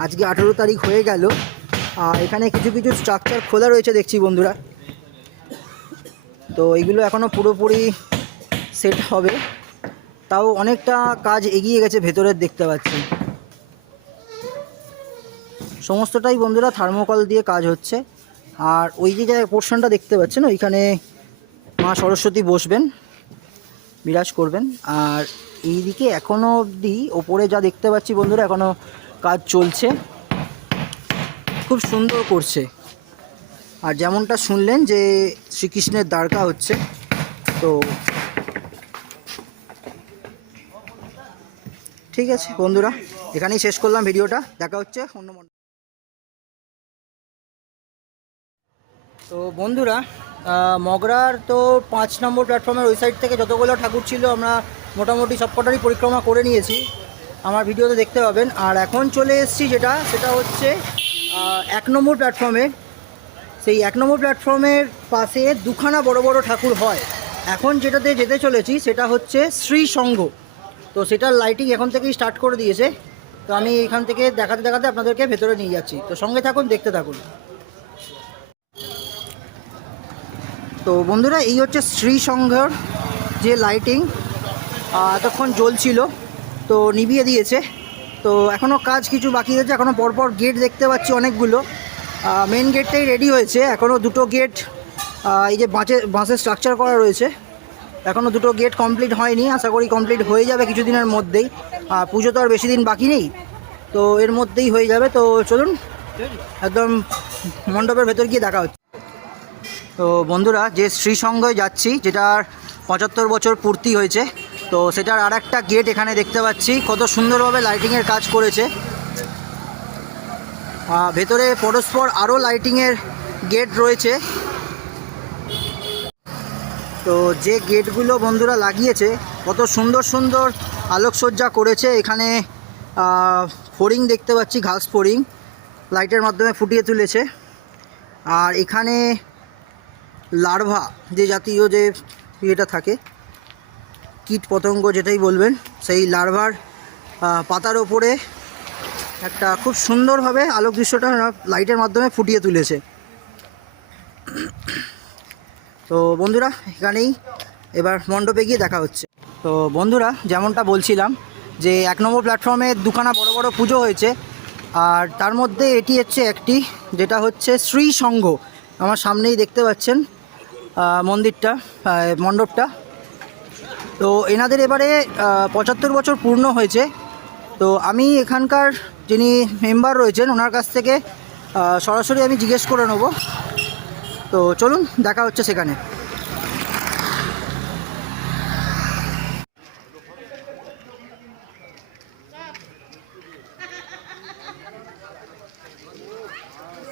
আজকে 18 তারিখ হয়ে গেল। আর এখানে কিছু কিছু স্ট্রাকচার খোলা রয়েছে দেখছি বন্ধুরা। তো এইগুলো এখনও পুরোপুরি সেট হবে, তাও অনেকটা কাজ এগিয়ে গেছে ভেতরের, দেখতে পাচ্ছি সমস্তটাই বন্ধুরা থার্মোকল দিয়ে কাজ হচ্ছে। আর ওই যে পোর্শনটা দেখতে পাচ্ছেন, ওইখানে মা সরস্বতী বসবেন, বিরাজ করবেন। আর এইদিকে এখনও অবধি ওপরে যা দেখতে পাচ্ছি বন্ধুরা, এখনও কাজ চলছে, খুব সুন্দর করছে। আর যেমনটা শুনলেন যে শ্রীকৃষ্ণের দ্বারকা হচ্ছে। তো ঠিক আছে বন্ধুরা, এখানেই শেষ করলাম ভিডিওটা, দেখা হচ্ছে অন্য মন্ডপে। তো বন্ধুরা মগরার তো 5 নম্বর প্ল্যাটফর্মের ওই সাইড থেকে যতগুলো ঠাকুর ছিল আমরা মোটামুটি সবকটারই পরিক্রমা করে নিয়েছি, আমার ভিডিওতে দেখতে পাবেন। আর এখন চলে এসেছি সেটা হচ্ছে 1 নম্বর প্ল্যাটফর্মে। সেই 1 নম্বর প্ল্যাটফর্মের পাশে দুখানা বড় বড় ঠাকুর হয়। এখন যেটাতে যেতে চলেছি সেটা হচ্ছে শ্রী সংঘ। তো সেটার লাইটিং এখন থেকেই স্টার্ট করে দিয়েছে। তো আমি এখান থেকে দেখাতে দেখাতে আপনাদেরকে ভেতরে নিয়ে যাচ্ছি, তো সঙ্গে থাকুন, দেখতে থাকুন। তো বন্ধুরা এই হচ্ছে শ্রী সংঘর যে লাইটিং, এতক্ষণ জ্বলছিল তো নিভিয়ে দিয়েছে। তো এখনও কাজ কিছু বাকি আছে, এখনও পরপর গেট দেখতে পাচ্ছি অনেকগুলো। মেন গেটটাই রেডি হয়েছে, এখনও 2টো গেট এই যে বাঁশের স্ট্রাকচার করা রয়েছে, এখনও 2টো গেট কমপ্লিট হয়নি, আশা করি কমপ্লিট হয়ে যাবে কিছুদিনের মধ্যেই। পুজো তো আর বেশি দিন বাকি নেই, তো এর মধ্যেই হয়ে যাবে। তো চলুন একদম মণ্ডপের ভেতর গিয়ে দেখা হচ্ছে। তো বন্ধুরা যে শ্রী সংঘে যাচ্ছি, যেটার 75 বছর পূর্তি হয়েছে, তো সেটার আর একটা গেট এখানে দেখতে পাচ্ছি, কত সুন্দরভাবে লাইটিংয়ের কাজ করেছে। ভেতরে পরস্পর আরও লাইটিংয়ের গেট রয়েছে। তো যে গেটগুলো বন্ধুরা লাগিয়েছে, কত সুন্দর সুন্দর আলোকসজ্জা করেছে। এখানে ফড়িং দেখতে পাচ্ছি, ঘাস ফড়িং লাইটের মাধ্যমে ফুটিয়ে তুলেছে। আর এখানে লার্ভা, যে জাতীয় যে ইয়েটা থাকে, কীট পতঙ্গ যেটাই বলবেন, সেই লার্ভার পাতার ওপরে একটা খুব সুন্দরভাবে আলোক দৃশ্যটা লাইটের মাধ্যমে ফুটিয়ে তুলেছে। তো বন্ধুরা এখানেই এবার মণ্ডপে গিয়ে দেখা হচ্ছে। তো বন্ধুরা যেমনটা বলছিলাম যে 1 নম্বর প্ল্যাটফর্মে দুখানা বড় বড় পুজো হয়েছে, আর তার মধ্যে এটি হচ্ছে একটি, যেটা হচ্ছে শ্রী সংঘ। আমার সামনেই দেখতে পাচ্ছেন মন্দিরটা, মণ্ডপটা। তো এনাদের এবারে 75 বছর পূর্ণ হয়েছে। তো আমি এখানকার যিনি মেম্বার রয়েছেন ওনার কাছ থেকে সরাসরি আমি জিজ্ঞেস করে নেব। তো চলুন দেখা হচ্ছে সেখানে।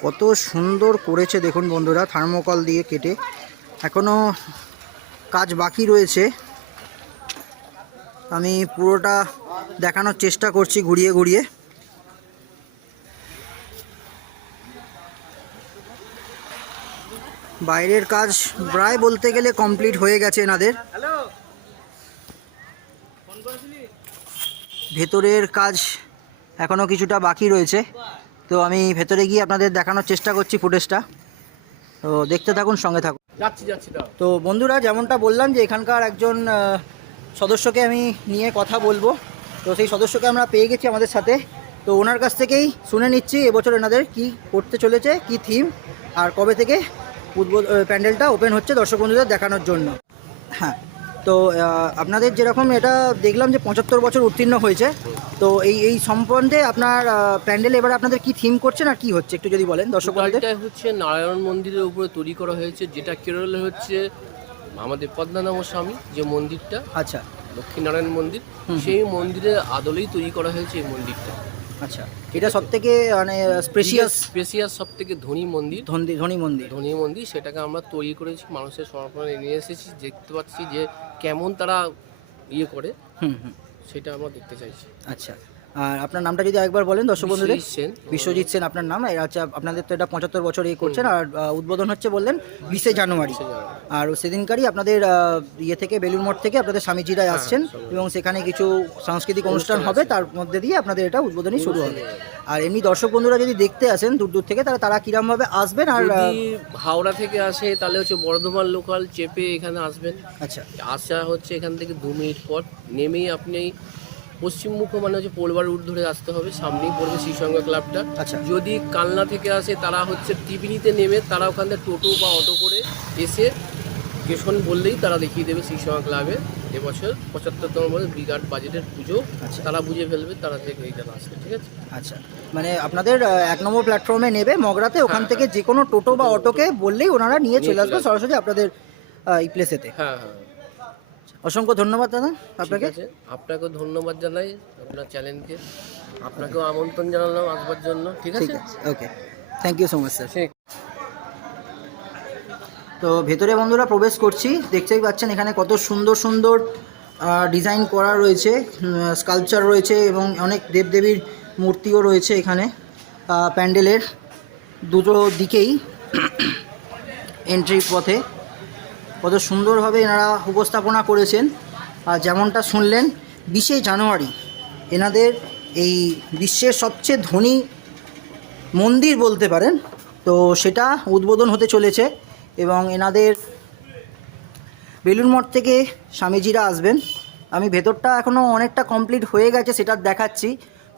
কত সুন্দর করেছে দেখুন বন্ধুরা, থার্মোকল দিয়ে কেটে। এখনও কাজ বাকি রয়েছে, আমি পুরোটা দেখানোর চেষ্টা করছি ঘুরিয়ে ঘুরিয়ে। বাইরের কাজ প্রায় বলতে গেলে কমপ্লিট হয়ে গেছে এনাদের। ভেতরের কাজ এখনও কিছুটা বাকি রয়েছে, তো আমি ভেতরে গিয়ে আপনাদের দেখানোর চেষ্টা করছি ফুটেজটা, তো দেখতে থাকুন, সঙ্গে থাকুন। তো বন্ধুরা, যেমনটা বললাম যে এখানকার একজন সদস্যকে আমি নিয়ে কথা বলবো, তো সেই সদস্যকে আমরা পেয়ে গেছি আমাদের সাথে। তো ওনার কাছ থেকেই শুনে নিচ্ছি এবছর এনাদের কি করতে চলেছে, কি থিম, আর কবে থেকে প্যান্ডেলটা ওপেন হচ্ছে দর্শক বন্ধুদের দেখানোর জন্য। হ্যাঁ, তো আপনাদের যেরকম এটা দেখলাম যে 75 বছর উত্তীর্ণ হয়েছে, তো এই সম্বন্ধে আপনার প্যান্ডেল এবারে আপনাদের কি থিম করছেন আর কি হচ্ছে একটু যদি বলেন দর্শক বন্ধুদের। এটা হচ্ছে নারায়ণ মন্দিরের উপরে তৈরি করা হয়েছে, যেটা কেরলে হচ্ছে আমাদের পদ্মনাভ স্বামী যে মন্দিরটা, আচ্ছা, লক্ষ্মীনারায়ণ মন্দির, সেই মন্দিরের আদলেই তৈরি করা হয়েছে এই মন্দিরটা। আচ্ছা, এটা সবথেকে মানে স্পেশিয়াস সব থেকে ধনী মন্দির, ধনী মন্দির, সেটাকে আমরা তৈরি করেছি, মানুষের সমর্পণে নিয়ে এসেছি। দেখতে পাচ্ছি যে কেমন তারা ইয়ে করে, সেটা আমরা দেখতে চাইছি। আচ্ছা, আর আপনার নামটা যদি একবার বলেন দর্শক বন্ধুদের। বিশ্বজিৎ সেন আপনার নাম। আচ্ছা, আপনাদের তো এটা 75 বছর করছেন, আর উদ্বোধন হচ্ছে বললেন 20 জানুয়ারি, আর সেদিনকারই আপনাদের ইয়ে থেকে বেলুড় মঠ থেকে আপনাদের স্বামীজিরা আসছেন, এবং সেখানে কিছু সাংস্কৃতিক অনুষ্ঠান হবে, তার মধ্যে দিয়ে আপনাদের এটা উদ্বোধনী শুরু হবে। আর এমনি দর্শক বন্ধুরা যদি দেখতে আসেন দূর দূর থেকে, তারা কিরমভাবে আসবেন? আর হাওড়া থেকে আসে তাহলে হচ্ছে বর্ধমান লোকাল চেপে এখানে আসবেন। আচ্ছা, আসা হচ্ছে এখান থেকে 2 মিনিট পর, নেমেই আপনি পশ্চিমমুখ মানে হচ্ছে পোলবার রুট ধরে আসতে হবে, সামনেই পড়বে শ্রীসঙ্গ ক্লাবটা। আচ্ছা, যদি কালনা থেকে আসে তারা হচ্ছে ত্রিবেণীতে নেমে তারা ওখান থেকে টোটো বা অটো করে এসে স্টেশন বললেই তারা দেখিয়ে দেবে শ্রীসঙ্গ ক্লাবে এবছর 75তম ব্রিগেড বাজেটের পুজো। তারা বুঝে ফেলবে, তারা থেকে এইখানে আসবে। ঠিক আছে? আচ্ছা, মানে আপনাদের 1 নম্বর প্ল্যাটফর্মে নেবে মগরাতে, ওখান থেকে যে কোনো টোটো বা অটোকে বললেই ওনারা নিয়ে চলে আসবে সরাসরি আপনাদের এই প্লেসেতে। হ্যাঁ হ্যাঁ, অসংখ্য ধন্যবাদ দাদা আপনাকে। আপনাকেও ধন্যবাদ জানাই, আপনার চ্যানেলকে আপনাকেও আমন্ত্রণ জানালাম আসবার জন্য। ঠিক আছে, okay, thank you so much sir. তো ভেতরে বন্ধুরা প্রবেশ করছি, দেখতেই পাচ্ছেন এখানে কত সুন্দর সুন্দর ডিজাইন করা রয়েছে, স্কাল্পচার রয়েছে, এবং অনেক দেবদেবীর মূর্তিও রয়েছে এখানে। প্যান্ডেলের দুটো দিকেই এন্ট্রি পথে কত সুন্দরভাবে এনারা উপস্থাপনা করেছেন। আর যেমনটা শুনলেন 20 জানুয়ারি এনাদের এই বিশ্বের সবচেয়ে ধনী মন্দির বলতে পারেন, তো সেটা উদ্বোধন হতে চলেছে, এবং এনাদের বেলুড় মঠ থেকে স্বামীজিরা আসবেন। আমি ভেতরটা এখনও অনেকটা কমপ্লিট হয়ে গেছে সেটা দেখাচ্ছি,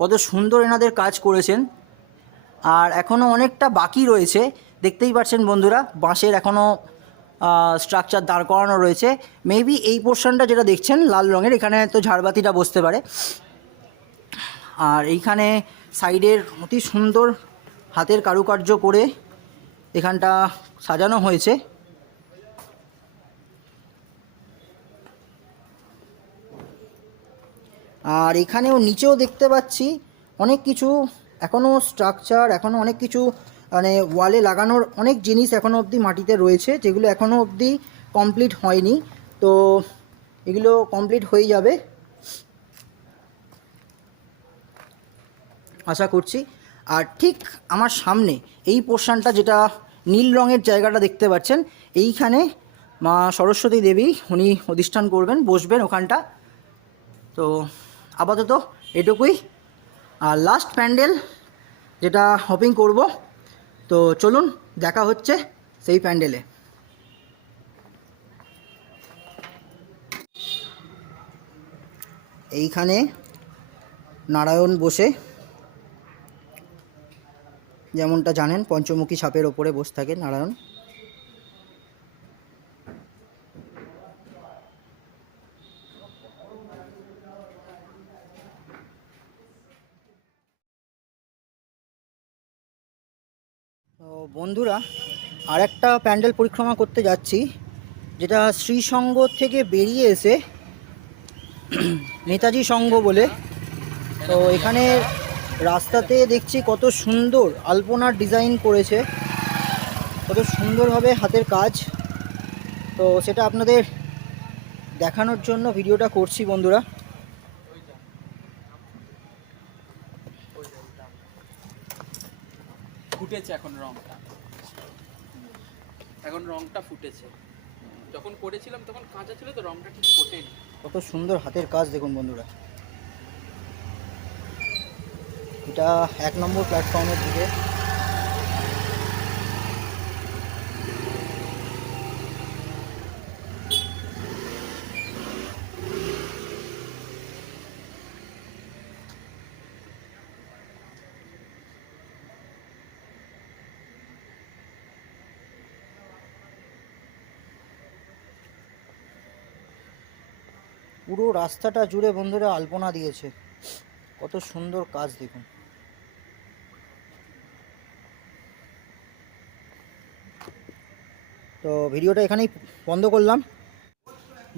কত সুন্দর এনাদের কাজ করেছেন, আর এখনও অনেকটা বাকি রয়েছে। দেখতেই পাচ্ছেন বন্ধুরা, বাঁশের এখনও স্ট্রাকচার দাঁড় করানো রয়েছে। মেবি এই পোর্শনটা যেটা দেখছেন লাল রঙের, এখানে তো ঝাড়বাতিটা বসতে পারে। আর এইখানে সাইডের অতি সুন্দর হাতের কারুকার্য করে এখানটা সাজানো হয়েছে। আর এখানেও নিচেও দেখতে পাচ্ছি অনেক কিছু এখনও স্ট্রাকচার, এখনও অনেক কিছু মানে ওয়ালে লাগানোর অনেক জিনিস এখনও অবধি মাটিতে রয়েছে, যেগুলো এখনও অবধি কমপ্লিট হয়নি, তো এগুলো কমপ্লিট হয়ে যাবে আশা করছি। আর ঠিক আমার সামনে এই পোর্শনটা যেটা নীল রঙের জায়গাটা দেখতে পাচ্ছেন, এইখানে মা সরস্বতী দেবী উনি অধিষ্ঠান করবেন, বসবেন ওখানটা। তো আপাতত এটুকুই। আর লাস্ট প্যান্ডেল যেটা হপিং করব, তো চলুন দেখা হচ্ছে সেই প্যান্ডেলে। এইখানে নারায়ণ বসে, যেমনটা জানেন পঞ্চমুখী সাপের ওপরে বসে থাকে নারায়ণ। তো বন্ধুরা, আরেকটা প্যান্ডেল পরিক্রমা করতে যাচ্ছি, যেটা শ্রীসঙ্গ থেকে বেরিয়ে এসে নেতাজি সংঘ বলে, তো এখানে রাস্তাতে দেখছি কত সুন্দর আলপনার ডিজাইন করেছে, কত সুন্দরভাবে হাতের কাজ। তো সেটা আপনাদের দেখানোর জন্য ভিডিওটা করছি বন্ধুরা। ফুটেছে এখন রংটা, এখন রংটা ফুটেছে। যখন করেছিলাম তখন কাঁচা ছিল তো রংটা ঠিক ফোটেনি। কত সুন্দর হাতের কাজ দেখুন বন্ধুরা। এটা 1 নম্বর প্ল্যাটফর্মের দিকে। পুরো রাস্তাটা জুড়ে বন্ধুরা আলপনা দিয়েছে, কত সুন্দর কাজ দেখুন। তো ভিডিওটা এখানেই বন্ধ করলাম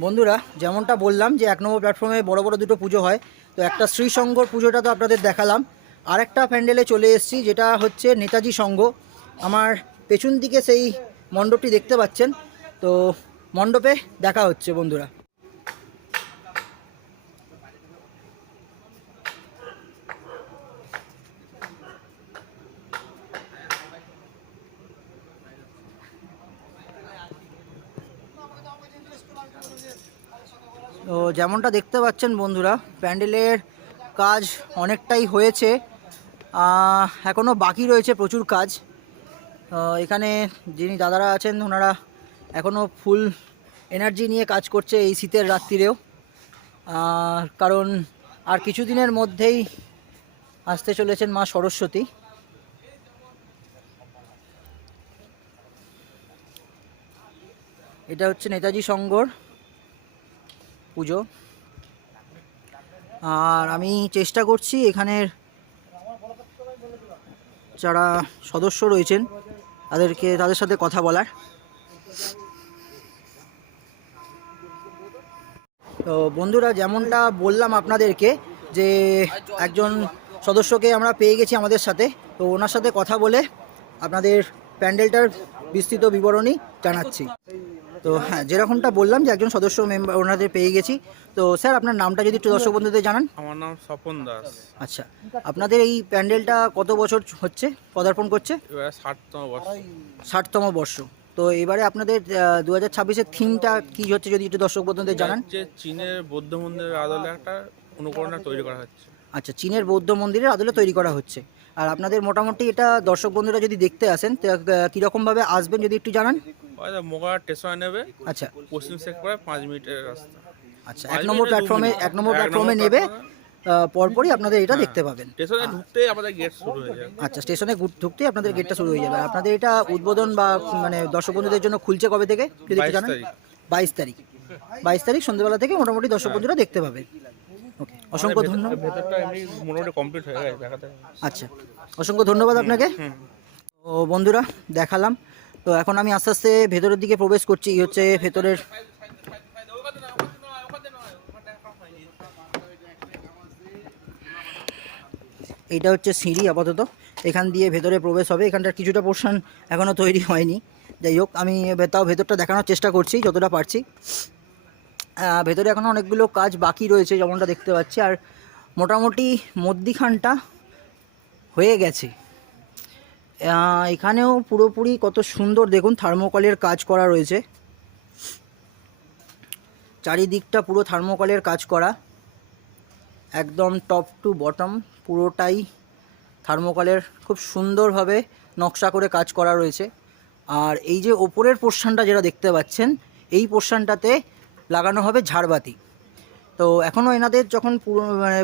বন্ধুরা। যেমনটা বললাম যে 1 নম্বর প্ল্যাটফর্মে বড় বড় দুটো পুজো হয়, তো একটা শ্রী সংঘর পুজোটা তো আপনাদের দেখালাম। আরেকটা প্যান্ডেলে চলে এসেছি, যেটা হচ্ছে নেতাজি সংঘ। আমার পেছন দিকে সেই মণ্ডপটি দেখতে পাচ্ছেন, তো মণ্ডপে দেখা হচ্ছে বন্ধুরা। তো যেমনটা দেখতে পাচ্ছেন বন্ধুরা, প্যান্ডেলের কাজ অনেকটাই হয়েছে, এখনও বাকি রয়েছে প্রচুর কাজ। এখানে যিনি দাদারা আছেন ওনারা এখনও ফুল এনার্জি নিয়ে কাজ করছে এই শীতের রাত্রিরেও, কারণ আর কিছুদিনের মধ্যেই আসতে চলেছেন মা সরস্বতী। এটা হচ্ছে নেতাজি সংঘর পুজো। আর আমি চেষ্টা করছি এখানের যারা সদস্য রয়েছেন তাদের সাথে কথা বলার। তো বন্ধুরা, যেমনটা বললাম আপনাদেরকে যে একজন সদস্যকে আমরা পেয়ে গেছি আমাদের সাথে, তো ওনার সাথে কথা বলে আপনাদের প্যান্ডেলটার বিস্তৃত বিবরণী জানাচ্ছি। তো হ্যাঁ, যেরকমটা বললাম যে একজন সদস্য মেম্বার ওনাদের পেয়ে গেছি। তো স্যার, আপনার নামটা যদি একটু দর্শক বন্ধুদের জানান। আমার নাম স্বপন দাস। আচ্ছা, আপনাদের এই প্যান্ডেলটা কত বছর হচ্ছে পদার্পণ করছে? এবারে 60তম বর্ষ। 60তম বর্ষ। তো এবারে আপনাদের 2026-এর থিমটা কি হচ্ছে যদি একটু দর্শক বন্ধুদের জানান। যে চীনের বৌদ্ধ মন্দিরের আদলে একটা অনুকরণা তৈরি করা হচ্ছে। আচ্ছা, চীনের বৌদ্ধ মন্দিরের আদলে তৈরি করা হচ্ছে। আর আপনাদের মোটামুটি এটা দর্শক বন্ধুরা যদি দেখতে আসেন তো কীরকমভাবে আসবেন যদি একটু জানান। মোগরা স্টেশনে নেবে, আচ্ছা, পশ্চিম সেক্টরে 5 মিনিটের রাস্তা। আচ্ছা, 1 নম্বর প্ল্যাটফর্মে নেবে, পরপরই আপনাদের এটা দেখতে পাবেন। স্টেশনে ঢুকতেই আমাদের গেট শুরু হয়ে যাবে। আচ্ছা, স্টেশনে ঢুকতেই আপনাদের গেটটা শুরু হয়ে যাবে। আপনাদের এটা উদ্বোধন বা মানে দর্শক বন্ধুদের জন্য খুলছে কবে থেকে যদি একটু জানান। 22 তারিখ সন্ধ্যেবেলা থেকে মোটামুটি দর্শক বন্ধুরা দেখতে পাবে। ওকে, অসংখ্য ধন্যবাদ। ভেতরটা এমনি মোটামুটি কমপ্লিট হয়ে গেছে দেখাতে। আচ্ছা, অসংখ্য ধন্যবাদ আপনাকে। ও বন্ধুরা, দেখালাম। তো এখন আমি আস্তে আস্তে ভেতরের দিকে প্রবেশ করছি। এই হচ্ছে ভেতরের এইটা হচ্ছে সিঁড়ি। আপাতত এখান দিয়ে ভেতরে প্রবেশ হবে। এখানটার কিছুটা পোর্শন এখনও তৈরি হয়নি। যাই হোক, আমি তাও ভেতরটা দেখানোর চেষ্টা করছি যতটা পারছি। ভেতরে এখনও অনেকগুলো কাজ বাকি রয়েছে যেমনটা দেখতে পাচ্ছি। আর মোটামুটি মধ্যিখানটা হয়ে গেছে। এখানেও পুরোপুরি কত সুন্দর দেখুন থার্মোকলের কাজ করা রয়েছে। চারিদিকটা পুরো থার্মোকলের কাজ করা, একদম টপ টু বটম পুরোটাই থার্মোকলের খুব সুন্দরভাবে নকশা করে কাজ করা রয়েছে। আর এই যে ওপরের পোর্শনটা যেটা দেখতে পাচ্ছেন, এই পোর্শনটাতে লাগানো হবে ঝাড়বাতি। তো এখনও এনাদের যখন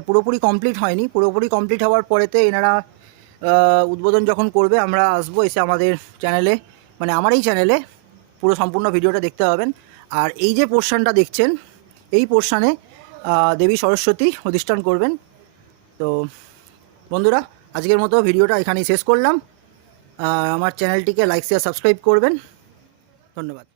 পুরোপুরি কমপ্লিট হয়নি, পুরোপুরি কমপ্লিট হওয়ার পরেতে এনারা উদ্বোধন যখন করবে আমরা আসবো, এসে আমাদের চ্যানেলে মানে আমার এই চ্যানেলে পুরো সম্পূর্ণ ভিডিওটা দেখতে পাবেন। আর এই যে পোর্শনটা দেখছেন, এই পোর্শনে দেবী সরস্বতী অধিষ্ঠান করবেন। তো বন্ধুরা, আজকের মতো ভিডিওটা এখানেই শেষ করলাম। আমার চ্যানেলটিকে লাইক শেয়ার সাবস্ক্রাইব করবেন। ধন্যবাদ।